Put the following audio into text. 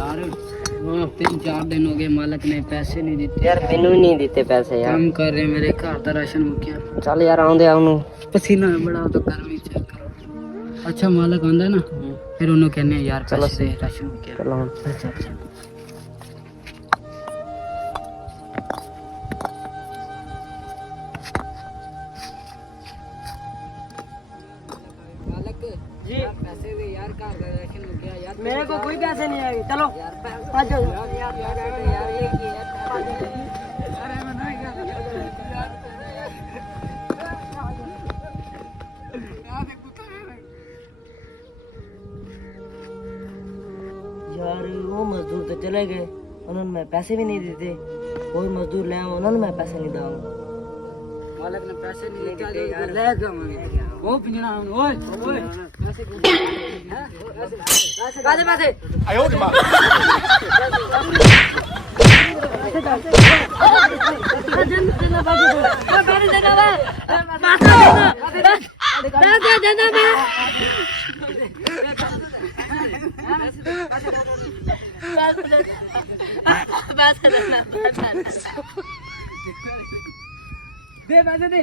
यार 3-4 दिन हो गए मालिक ने पैसे नहीं दिते यार मैनू नहीं दिते पैसे यार। काम कर रहे मेरे घर का राशन मुक्या चल यार आउंदे आउनु पसीना बड़ा तो गर्मी चेक करो। अच्छा मालिक आंदा ना फिर उन्होंने कहने यार चलो पैसे दे राशन मुक्या। चलो हम अच्छा मालिक जी पैसे दे यार घर का राशन मुक्या यार। मेरे को कोई पैसे नहीं आएंगे। चलो आ जाओ यार ये की है यार वो मजदूर तो चले गए, उन्होंने मैं पैसे भी नहीं देते। कोई मजदूर ले आओ, उन्होंने मैं पैसे नहीं दूंगा। मालिक ने पैसे नहीं दिए यार ले जाऊंगे वो पिंजरा ओए ओए पैसे पैसे पैसे आयो मां दे पैसे दे